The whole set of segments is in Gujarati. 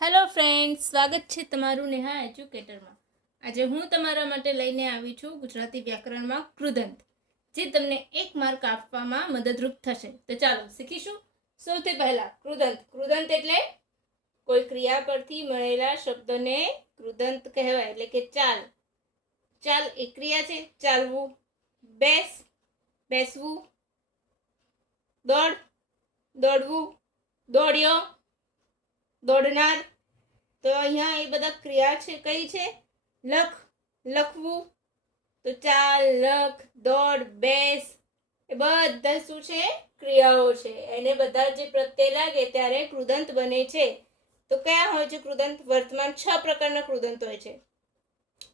હેલો ફ્રેન્ડ સ્વાગત છે તમારું નેહા એજ્યુકેટરમાં. આજે હું તમારા માટે લઈને આવી છું ગુજરાતી વ્યાકરણમાં કૃદંત, જે તમને એક માર્ક આપવામાં મદદરૂપ થશે. તો ચાલો શીખીશું. સૌથી પહેલાં કૃદંત કૃદંત એટલે કોઈ ક્રિયા પરથી મળેલા શબ્દોને કૃદંત કહેવાય, એટલે કે ચાલ. ચાલ એ ક્રિયા છે, ચાલવું. બેસ, બેસવું. દોડ, દોડવું. દોડ્યો, દોડનાર. તો અહીંયા એ બધા ક્રિયા છે, કઈ છે? લખ, લખવું. તો ચાલ, લખ, દોડ, બેસ, એ બધા શું છે? ક્રિયાઓ છે. એને બધા જે પ્રત્યય લાગે ત્યારે કૃદંત બને છે. તો કયા હોય છે કૃદંત? વર્તમાન છ પ્રકારના કૃદંત હોય છે.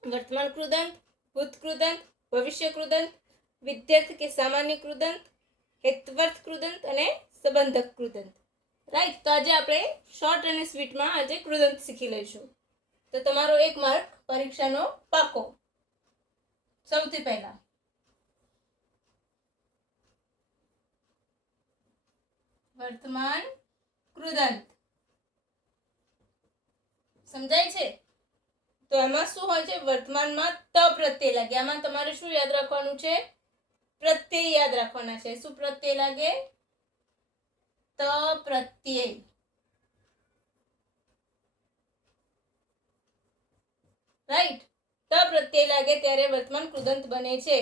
વર્તમાન કૃદંત, ભૂત કૃદંત, ભવિષ્ય કૃદંત, વિદ્યાર્થ કે સામાન્ય કૃદંત, હેત્વર્થ કૃદંત અને સંબંધક કૃદંત. રાઈટ તો આજે આપણે શોર્ટ અને સ્વીટમાં આજે કૃદંત શીખી લઈશું. તો તમારો એક માર્ક પરીક્ષાનો પાકો. સૌથી પહેલા. વર્તમાન કૃદંત. સમજાય છે? તો એમાં શું હોય છે? વર્તમાનમાં ત પ્રત્યય લાગે. આમાં તમારે શું યાદ રાખવાનું છે? પ્રત્યય યાદ રાખવાના છે. શું પ્રત્યય લાગે? ત પ્રત્યય રાઈટ ત પ્રત્યય લાગે ત્યારે વર્તમાન કૃદંત બને છે.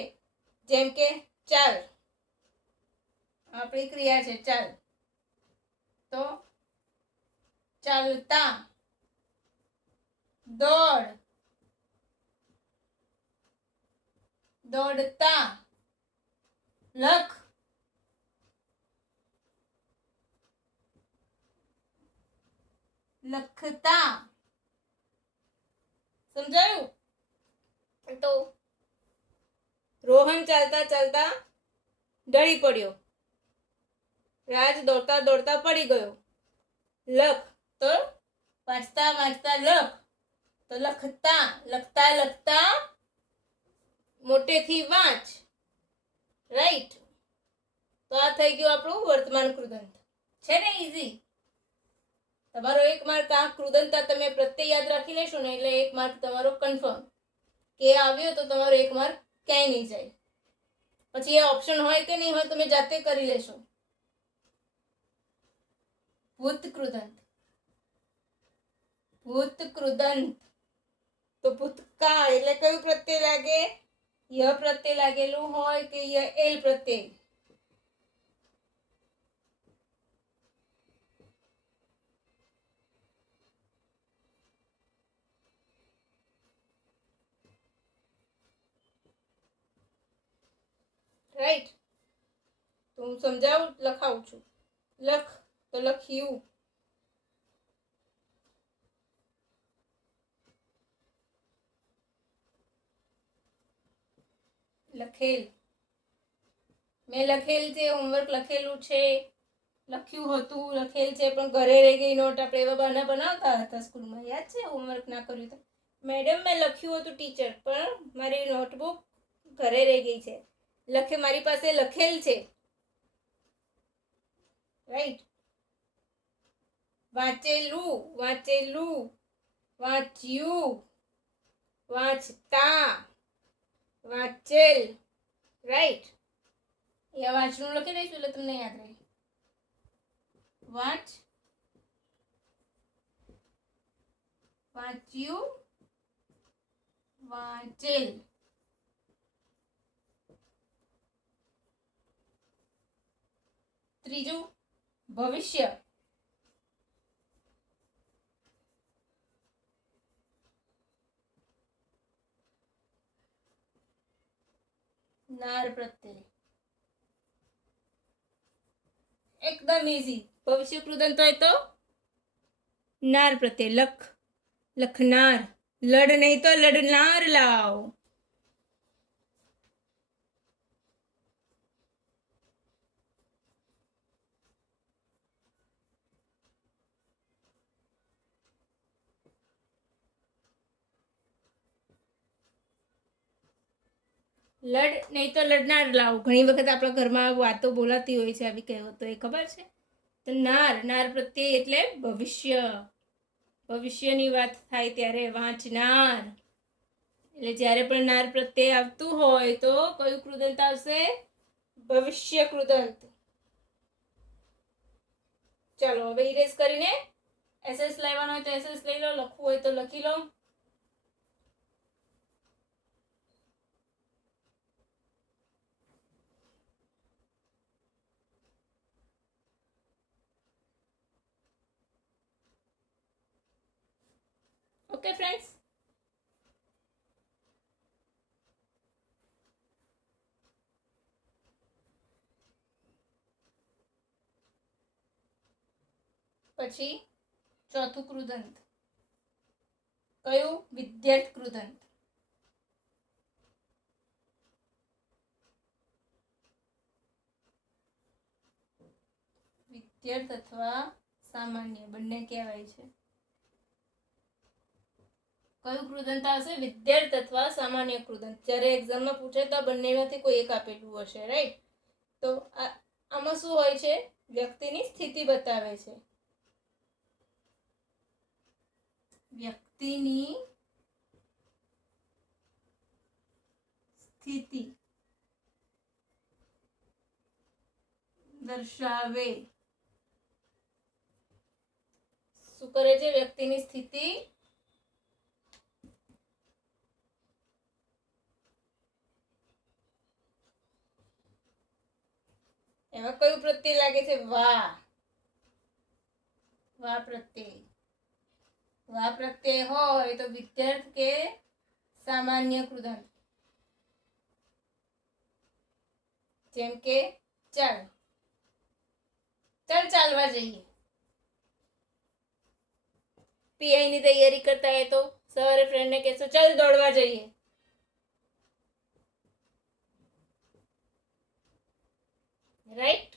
જેમ કે ચાલ. આપણી ક્રિયા છે ચાલ. તો ચાલતા. દોડ. દોડતા. લખ. લખતા. સમજાયું? તો રોહન ચાલતા ચાલતા ઢળી પડ્યો. રાજ દોડતા દોડતા પડી ગયો. લખ તો વાંચતા વાંચતા લખ. તો લખતા લખતા લખતા મોટેથી વાંચ. રાઈટ. તો આ થઈ ગયું આપણું વર્તમાન કૃદંત. છે ને ઈઝી? તમારો એક માર્ક આ કૃદંતા તમે પ્રત્યે યાદ રાખી લેશો ને એટલે એક માર્ક તમારો કન્ફર્મ કે આવ્યો તો તમારો એક માર્ક ક્યાંય નહીં જાય. પછી એ ઓપ્શન હોય કે નહીં હોય તમે જાતે કરી લેશો. ભૂત કૃદંત ભૂત કૃદંત તો ભૂતકાળ એટલે કયું પ્રત્યે લાગે? ય પ્રત્યે લાગેલું હોય કે ય એલ પ્રત્યય? રાઈટ તો હું સમજાવું, લખાવું છું. લખ, તો લખ્યું લખેલ. મેં લખેલ છે હોમવર્ક લખેલું છે, લખ્યું હતું, લખેલ છે, પણ ઘરે રહી ગઈ નોટ આપણે એવા બહાના બનાવતા હતા સ્કૂલમાં. યાદ છે હોમવર્ક ના કર્યું તો? મેડમ મેં લખ્યું હતું ટીચર પણ મારી નોટબુક ઘરે રહી ગઈ છે. લખે મારી પાસે લખેલ છે. રાઈટ વાંચેલું વાંચેલું, વાંચ્યું, વાંચતા, વાંચેલ. રાઈટ એ વાંચનું લખી દઈશું એટલે તમને યાદ રહે. વાંચ, વાંચ્યું, વાંચેલ. ત્રીજું, ભવિષ્ય. નાર પ્રત્યય એકદમ ઇઝી ભવિષ્ય કૃદંત હોય તો? નાર પ્રત્યય લખ. લખનાર. લડ નહીં તો લડનાર લાવ. લડ, નહીં તો લડનાર લાવ. ઘણી વખત આપણા ઘરમાં વાતો બોલાતી હોય છે આવી કહેવતો એ ખબર છે? તો નાર નાર પ્રત્યે એટલે ભવિષ્ય. ભવિષ્યની વાત થાય ત્યારે વાંચનાર. એટલે જ્યારે પણ નાર પ્રત્યે આવતું હોય તો કયું કૃદંત આવશે? ભવિષ્ય કૃદંત. ચાલો, હવે ઇરેઝ કરીને એસએસ લેવાનો હોય તો એસએસ લઈ લો, લખવું હોય તો લખી લો. ઓકે ફ્રેન્ડ્સ પછી ચોથું કૃદંત. કયું? વિદ્યાર્થ કૃદંત. વિદ્યાર્થ અથવા સામાન્ય બંને કહેવાય છે. કયું કૃદંત આવશે વિદ્યાર્થ અથવા સામાન્ય કૃદંત જ્યારે એક્ઝામમાં પૂછે તો બંનેમાંથી કોઈ એક આપેલું હશે રાઈટ તો આમાં શું હોય છે? વ્યક્તિની સ્થિતિ બતાવે છે. વ્યક્તિની સ્થિતિ દર્શાવે. શું કરે છે? વ્યક્તિની સ્થિતિ એમાં કયું પ્રત્યય લાગે છે? વાહ વાહ પ્રત્યય. વાહ પ્રત્યય હોય તો વિદ્યાર્થ કે સામાન્ય કૃદંત જેમ કે ચાલ. ચાલ ચાલવા જઈએ. પીઆઈ ની તૈયારી કરતા હોય તો સવારે ફ્રેન્ડને કહેશો, ચાલ દોડવા જઈએ રાઈટ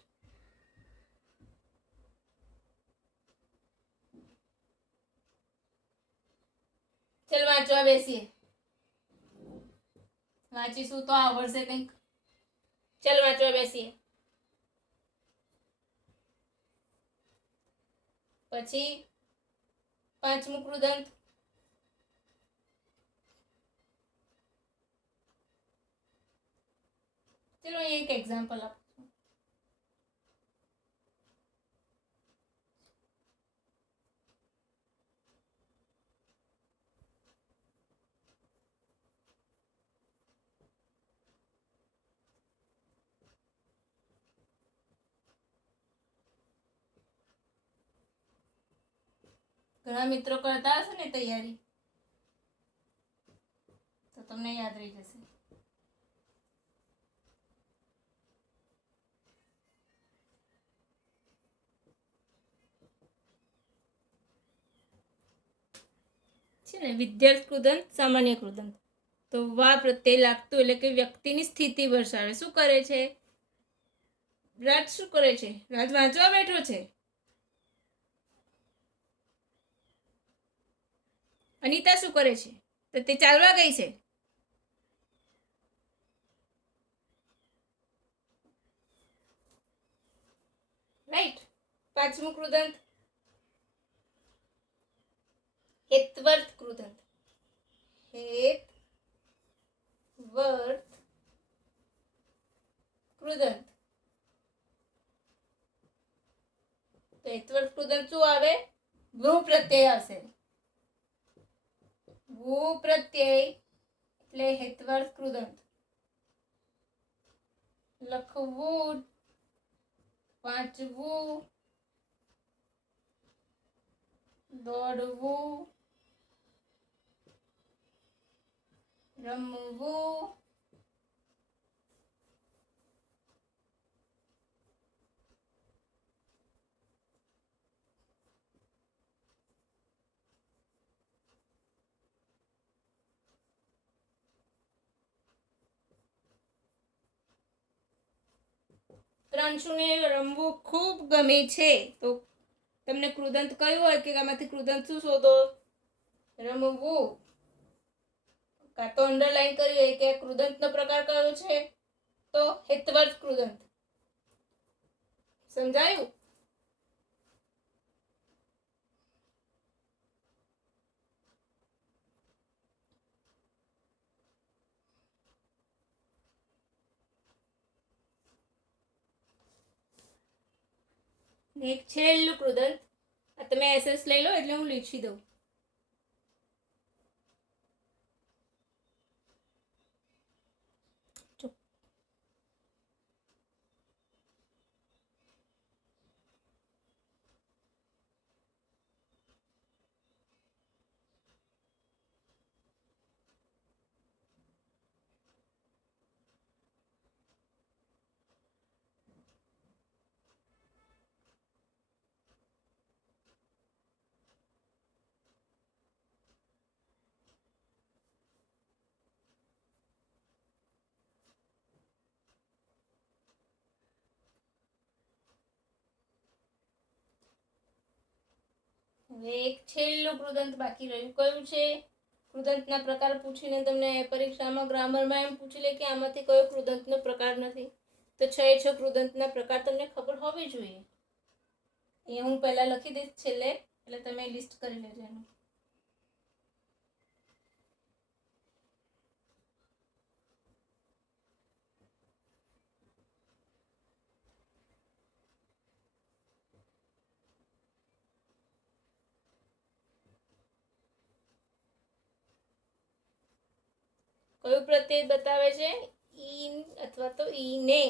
ચલ વાંચવા બેસીએ. વાંચીશું તો આવડશે કંઈક. ચાલ વાંચવા બેસીએ. પછી પાંચમું કૃદંત. ચલો એક એક્ઝામ્પલ આપું. ઘણા મિત્રો કરતા હશે ને તૈયારી? તો તમને યાદ રહી જશે. છે ને, વિદ્યાર્થી કૃદંત સામાન્ય કૃદંત તો વા પ્રત્યે લાગતું એટલે કે વ્યક્તિની સ્થિતિ દર્શાવે. શું કરે છે? રાજ શું કરે છે? રાજ વાંચવા બેઠો છે? અનિતા શું કરે છે? તો તે ચાલવા ગઈ છે. રાઈટ પાંચમું કૃદંત. હેતવર્થ કૃદંત. હેત વર્થ કૃદંત. તો હેતવર્થ કૃદંત શું આવે? ગૃહ પ્રત્યય આવશે વુ પ્રત્યય એટલે હેતવર્થ કૃદંત. લખવું વાંચવું દોડવું રમવું ત્રણસુને રમવું ખૂબ ગમે છે. તો તમને કૃદંત કયું હોય કે આમાંથી કૃદંત શું શોધો? રમવું. કાં તો અંડરલાઈન કરી હોય કે કૃદંતનો પ્રકાર કયો છે? તો હેતવર્ત કૃદંત. સમજાયું? એક છેલ્લું કૃદંત. તમે એસએસ લઈ લો એટલે હું લીછી દઉં. હવે એક છેલ્લું કૃદંત બાકી રહ્યું. કયું છે? કૃદંતના પ્રકાર પૂછીને તમને પરીક્ષામાં ગ્રામરમાં એમ પૂછી લે કે આમાંથી કયો કૃદંતનો પ્રકાર નથી. તો છ એ છ કૃદંતના પ્રકાર તમને ખબર હોવી જોઈએ. એ હું પહેલાં લખી દઈશ છેલ્લે, એટલે તમે લિસ્ટ કરી લેજો એનું. કયું પ્રત્યય બતાવે છે ઈન અથવા તો ઈને.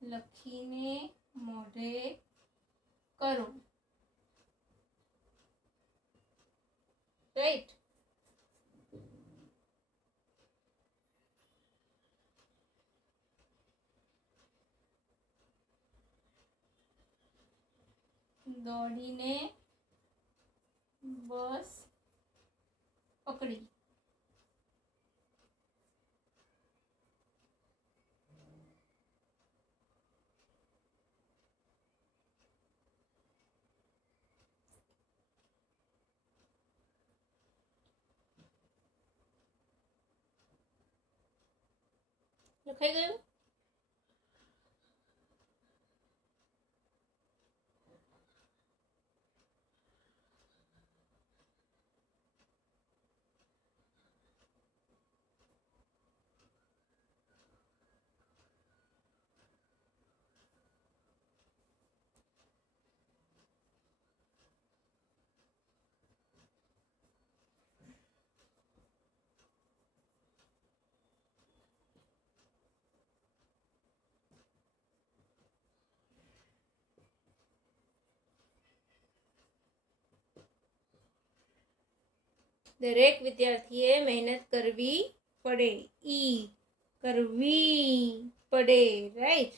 લખીને મોઢે કરો. રાઈટ. દોડીને બસ પકડી લખાઈ ગયું દરેક વિદ્યાર્થીએ મહેનત કરવી પડે. ઈ કરવી પડે રાઈટ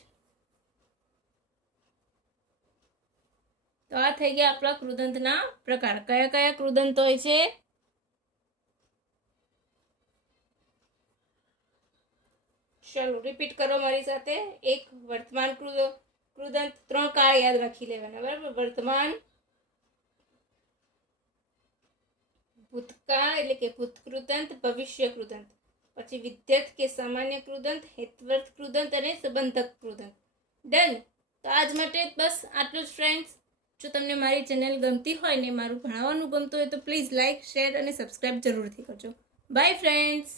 તો આ થઈ ગયા આપણા કૃદંતના પ્રકાર. કયા કયા કૃદંત હોય છે? ચલો રિપીટ કરો મારી સાથે. એક વર્તમાન કૃદ, કૃદંત ત્રણ કાળ યાદ રાખી લેવાના, બરાબર? વર્તમાન ભૂતકાળ એટલે કે ભૂતકૃદંત ભવિષ્ય કૃદંત પછી વિદ્યત કે સામાન્ય કૃદંત હેતવર્થ કૃદંત અને સંબંધક કૃદંત ડન તો આજ માટે બસ આટલું જ ફ્રેન્ડ્સ જો તમને મારી ચેનલ ગમતી હોય ને મારું ભણાવવાનું ગમતું હોય તો પ્લીઝ લાઇક શેર અને સબસ્ક્રાઈબ જરૂરથી કરજો. By friends